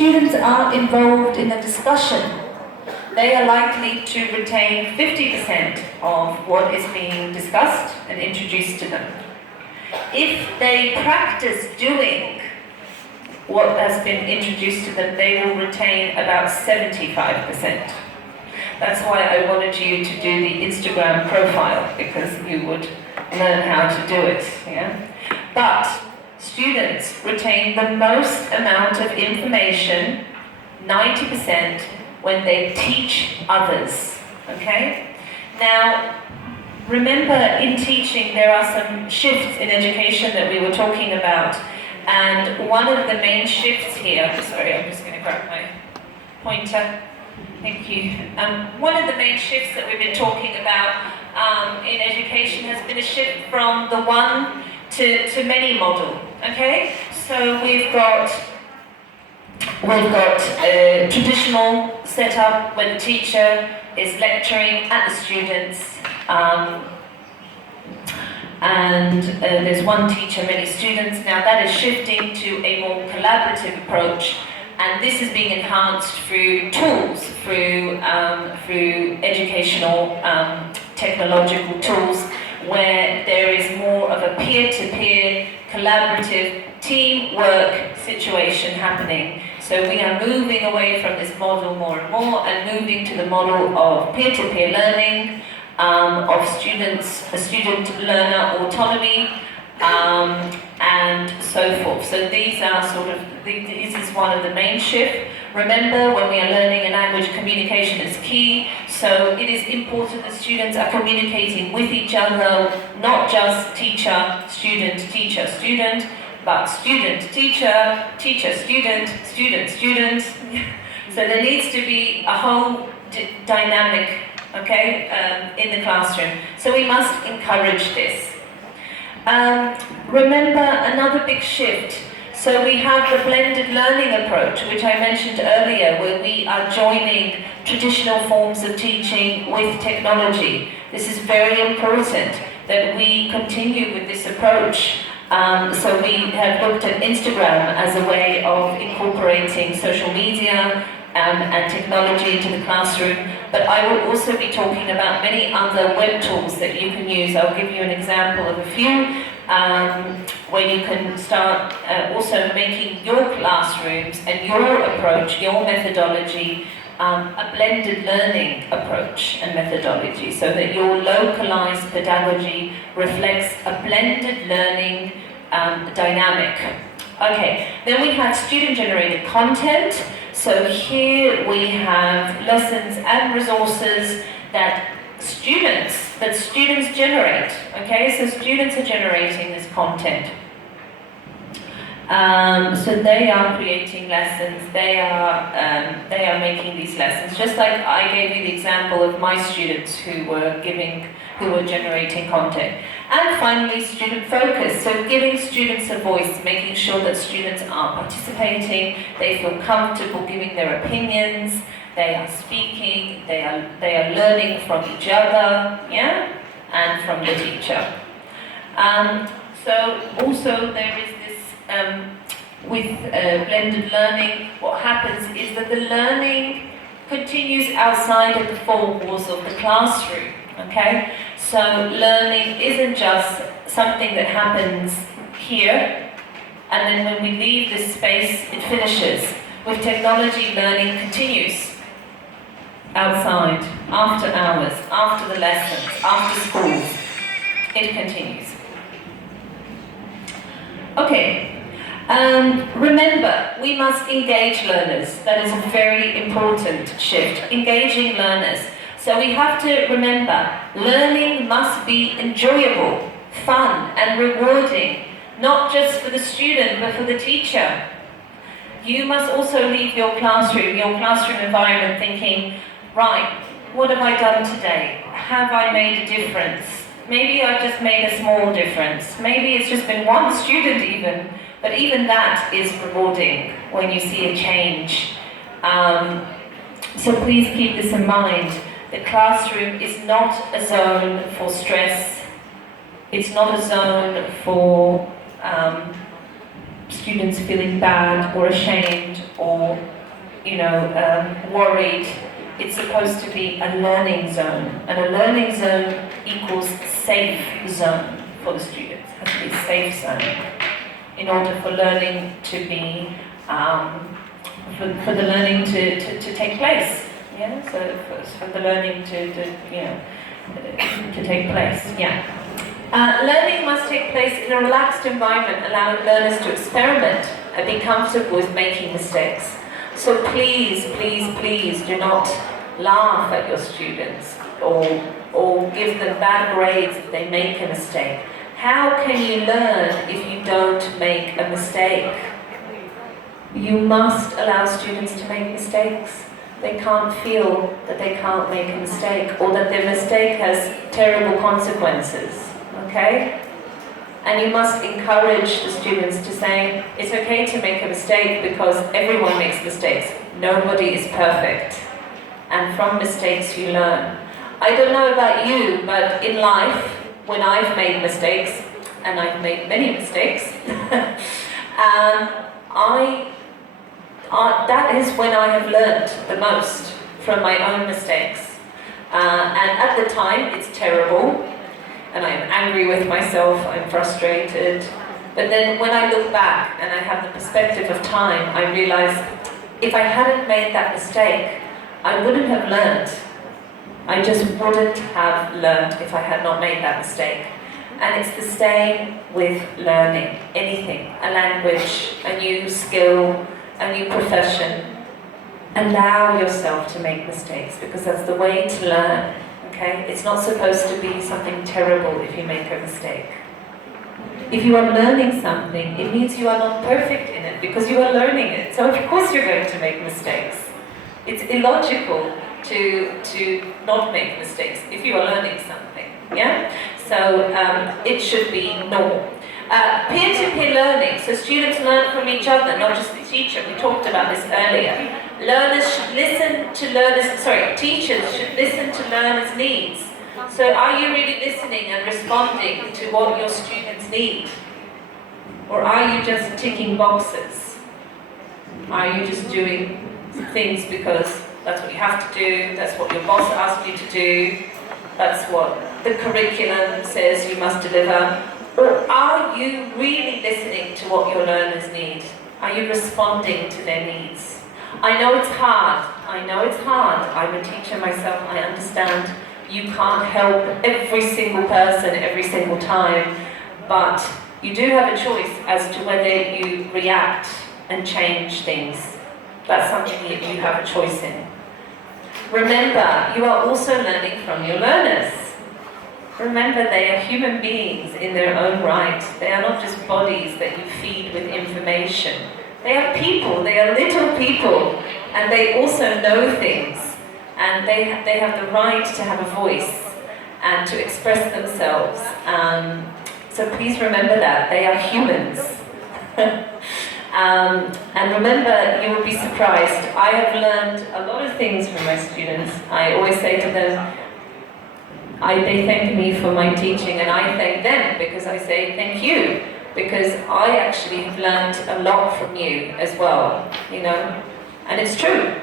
students are involved in a discussion, they are likely to retain 50% of what is being discussed and introduced to them. If they practice doing what has been introduced to them, they will retain about 75%. That's why I wanted you to do the Instagram profile, because you would learn how to do it. Yeah? But students retain the most amount of information, 90%, when they teach others. Okay? Now, remember, in teaching there are some shifts in education that we were talking about, and one of the main shifts here, sorry, I'm just going to grab my pointer, thank you. One of the main shifts that we've been talking about in education has been a shift from the one to many model, okay? So we've got a traditional setup where the teacher is lecturing at the students, and there's one teacher, many students. Now that is shifting to a more collaborative approach, and this is being enhanced through tools, through educational technological tools, where there is more of a peer-to-peer, collaborative, teamwork situation happening. So we are moving away from this model more and more and moving to the model of peer-to-peer learning, of student-learner autonomy, and so forth. So these are this is one of the main shifts. Remember, when we are learning a language, communication is key. So it is important that students are communicating with each other, not just teacher, student, but student, teacher, teacher, student, student, student. So there needs to be a whole dynamic, okay, in the classroom. So we must encourage this. Remember, another big shift. So we have the blended learning approach, which I mentioned earlier, where we are joining traditional forms of teaching with technology. This is very important that we continue with this approach. So we have looked at Instagram as a way of incorporating social media and technology into the classroom, but I will also be talking about many other web tools that you can use. I'll give you an example of a few, where you can start also making your classrooms and your approach, your methodology, a blended learning approach and methodology, so that your localized pedagogy reflects a blended learning dynamic. Okay, then we have student-generated content. So here we have lessons and resources that students generate. Okay, so students are generating this content. So they are creating lessons. They are making these lessons. Just like I gave you the example of my students who were generating content. And finally, student focus. So giving students a voice, making sure that students are participating, they feel comfortable giving their opinions, they are speaking, they are learning from each other, yeah, and from the teacher. So also there is this, with blended learning, what happens is that the learning continues outside of the four walls of the classroom, okay? So learning isn't just something that happens here, and then when we leave this space, it finishes. With technology, learning continues outside, after hours, after the lessons, after schools. It continues. Okay. Remember, we must engage learners. That is a very important shift. Engaging learners. So we have to remember, learning must be enjoyable, fun and rewarding, not just for the student, but for the teacher. You must also leave your classroom environment thinking, right, what have I done today? Have I made a difference? Maybe I've just made a small difference. Maybe it's just been one student even, but even that is rewarding when you see a change. So please keep this in mind. The classroom is not a zone for stress. It's not a zone for students feeling bad or ashamed or worried. It's supposed to be a learning zone, and a learning zone equals safe zone for the students. It has to be a safe zone in order for learning to be, for the learning to take place. Yeah, so for the learning to take place. Yeah. Learning must take place in a relaxed environment, allowing learners to experiment and be comfortable with making mistakes. So please, please, please do not laugh at your students or give them bad grades if they make a mistake. How can you learn if you don't make a mistake? You must allow students to make mistakes. They can't feel that they can't make a mistake or that their mistake has terrible consequences. Okay? And you must encourage the students to say, it's okay to make a mistake because everyone makes mistakes. Nobody is perfect. And from mistakes you learn. I don't know about you, but in life, when I've made mistakes, and I've made many mistakes, that is when I have learned the most from my own mistakes. And at the time, it's terrible. And I'm angry with myself, I'm frustrated. But then when I look back and I have the perspective of time, I realize if I hadn't made that mistake, I wouldn't have learned. I just wouldn't have learned if I had not made that mistake. And it's the same with learning, anything, a language, a new skill, a new profession. Allow yourself to make mistakes because that's the way to learn. Okay? It's not supposed to be something terrible if you make a mistake. If you are learning something, it means you are not perfect in it because you are learning it. So of course you're going to make mistakes. It's illogical to not make mistakes if you are learning something. Yeah? So it should be normal. Peer-to-peer learning, so students learn from each other, not just the teacher. We talked about this earlier. Teachers should listen to learners' needs. So are you really listening and responding to what your students need? Or are you just ticking boxes? Are you just doing things because that's what you have to do, that's what your boss asked you to do, that's what the curriculum says you must deliver? Or are you really listening to what your learners need? Are you responding to their needs? I know it's hard. I'm a teacher myself, I understand. You can't help every single person every single time, but you do have a choice as to whether you react and change things. That's something that you have a choice in. Remember, you are also learning from your learners. Remember, they are human beings in their own right. They are not just bodies that you feed with information. They are people, they are little people, and they also know things. And they have the right to have a voice and to express themselves. So please remember that, they are humans. And remember, you will be surprised. I have learned a lot of things from my students. I always say to them, they thank me for my teaching, and I thank them because I say thank you, because I actually have learned a lot from you as well, and it's true.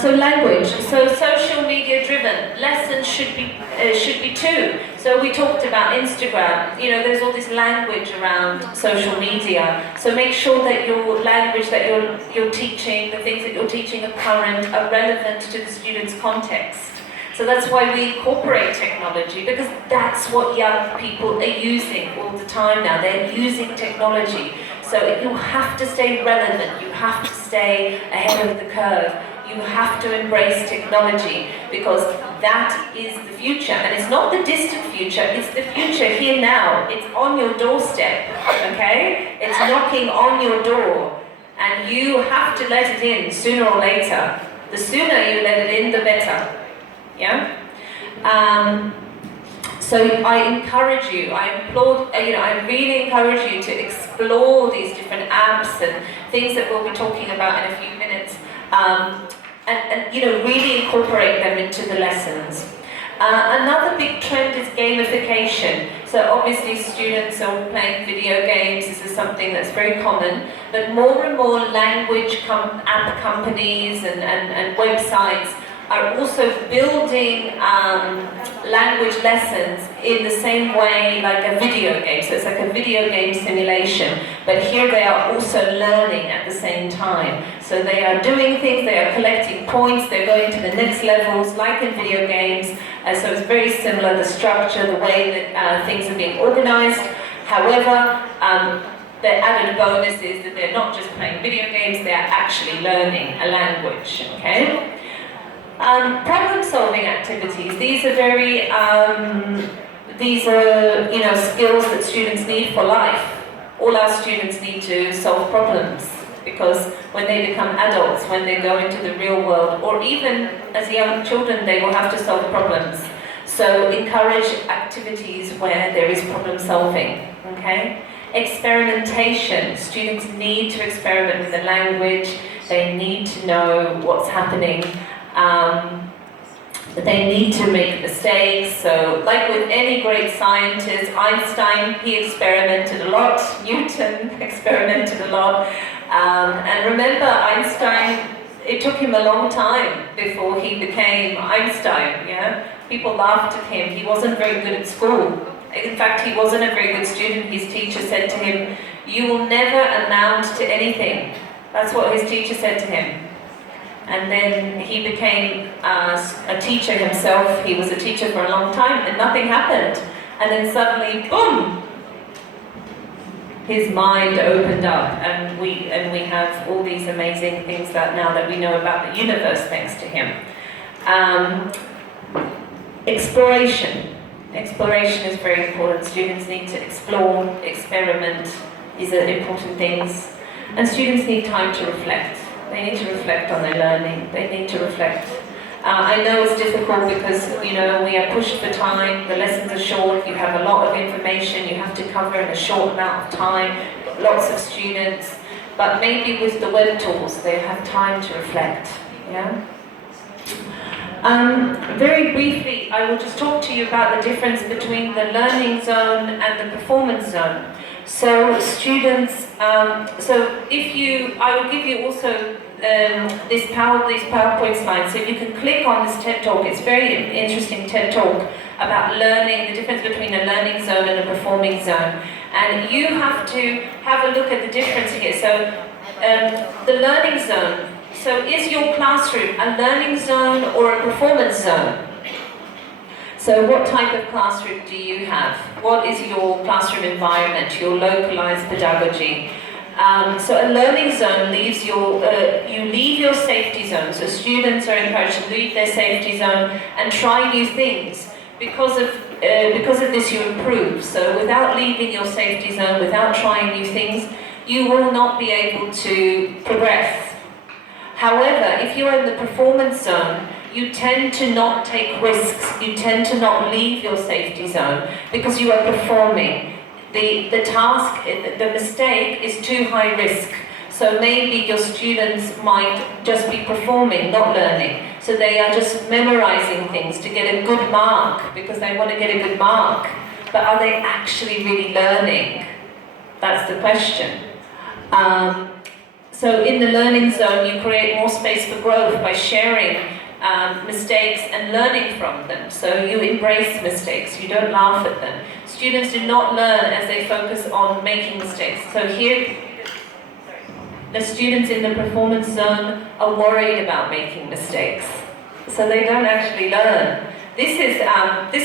So language, so social media driven, lessons should be too. So we talked about Instagram, there's all this language around social media. So make sure that your language that you're teaching, the things that you're teaching are current, are relevant to the student's context. So that's why we incorporate technology, because that's what young people are using all the time now. They're using technology. So you have to stay relevant, you have to stay ahead of the curve. You have to embrace technology because that is the future. And it's not the distant future, it's the future here now. It's on your doorstep, okay? It's knocking on your door. And you have to let it in sooner or later. The sooner you let it in, the better. Yeah? So I encourage you, I really encourage you to explore these different apps and things that we'll be talking about in a few minutes. And really incorporate them into the lessons. Another big trend is gamification. So obviously students are playing video games. This is something that's very common, but more and more language app companies and websites are also building language lessons in the same way like a video game. So it's like a video game simulation, but here they are also learning at the same time. So they are doing things, they are collecting points, they're going to the next levels like in video games. So it's very similar, the structure, the way that things are being organized. However, the added bonus is that they're not just playing video games, they are actually learning a language, okay? Problem-solving activities. These are very, skills that students need for life. All our students need to solve problems because when they become adults, when they go into the real world, or even as young children, they will have to solve problems. So encourage activities where there is problem-solving. Okay. Experimentation. Students need to experiment with the language. They need to know what's happening. They need to make mistakes. So, like with any great scientist, Einstein, he experimented a lot. Newton experimented a lot. And remember, Einstein, it took him a long time before he became Einstein. Yeah, people laughed at him. He wasn't very good at school. In fact, he wasn't a very good student. His teacher said to him, "You will never amount to anything." That's what his teacher said to him. And then he became a teacher himself. He was a teacher for a long time, and nothing happened. And then suddenly, boom! His mind opened up, and we have all these amazing things that now that we know about the universe thanks to him. Exploration. Exploration is very important. Students need to explore, experiment. These are important things. And students need time to reflect. They need to reflect on their learning. They need to reflect. I know it's difficult because, we are pushed for time. The lessons are short. You have a lot of information you have to cover in a short amount of time. Lots of students. But maybe with the web tools, they have time to reflect. Yeah? Very briefly, I will just talk to you about the difference between the learning zone and the performance zone. So students, I will give you also these PowerPoint slides, so you can click on this TED Talk. It's very interesting TED Talk about learning, the difference between a learning zone and a performing zone. And you have to have a look at the difference here. So the learning zone, so is your classroom a learning zone or a performance zone? So what type of classroom do you have? What is your classroom environment, your localized pedagogy? So a learning zone leaves you leave your safety zone. So students are encouraged to leave their safety zone and try new things. Because of this you improve. So without leaving your safety zone, without trying new things, you will not be able to progress. However, if you're in the performance zone, you tend to not take risks, you tend to not leave your safety zone because you are performing. The task, the mistake is too high risk. So maybe your students might just be performing, not learning. So they are just memorizing things to get a good mark because they want to get a good mark. But are they actually really learning? That's the question. So in the learning zone, you create more space for growth by sharing mistakes and learning from them. So you embrace mistakes, you don't laugh at them. Students do not learn as they focus on making mistakes. So here, the students in the performance zone are worried about making mistakes. So they don't actually learn. This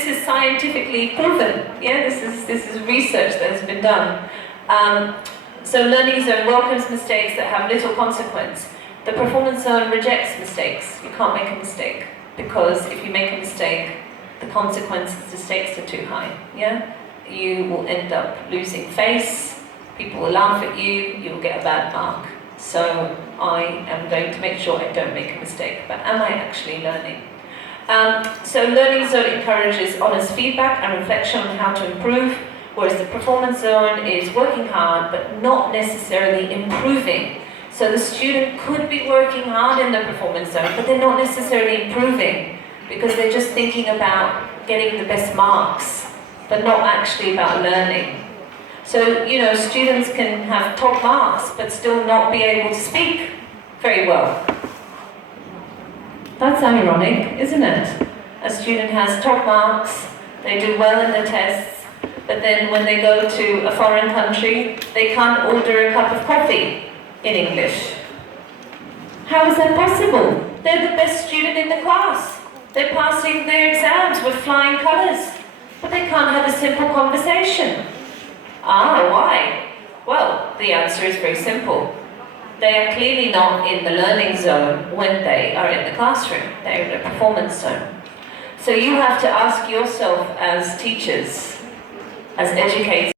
is scientifically proven. Yeah, this is research that has been done. So learning zone welcomes mistakes that have little consequence. The performance zone rejects mistakes. You can't make a mistake because if you make a mistake, the consequences, the stakes are too high. Yeah, you will end up losing face. People will laugh at you. You will get a bad mark. So I am going to make sure I don't make a mistake. But am I actually learning? So learning zone encourages honest feedback and reflection on how to improve, whereas the performance zone is working hard but not necessarily improving. So the student could be working hard in the performance zone, but they're not necessarily improving because they're just thinking about getting the best marks. but not actually about learning. So, you know, students can have top marks, but still not be able to speak very well. That's ironic, isn't it? A student has top marks, they do well in the tests, but then when they go to a foreign country, they can't order a cup of coffee in English. How is that possible? They're the best student in the class. They're passing their exams with flying colours, but they can't have a simple conversation. Ah, why? Well, the answer is very simple. They are clearly not in the learning zone when they are in the classroom. They're in a performance zone. So you have to ask yourself as teachers, as educators,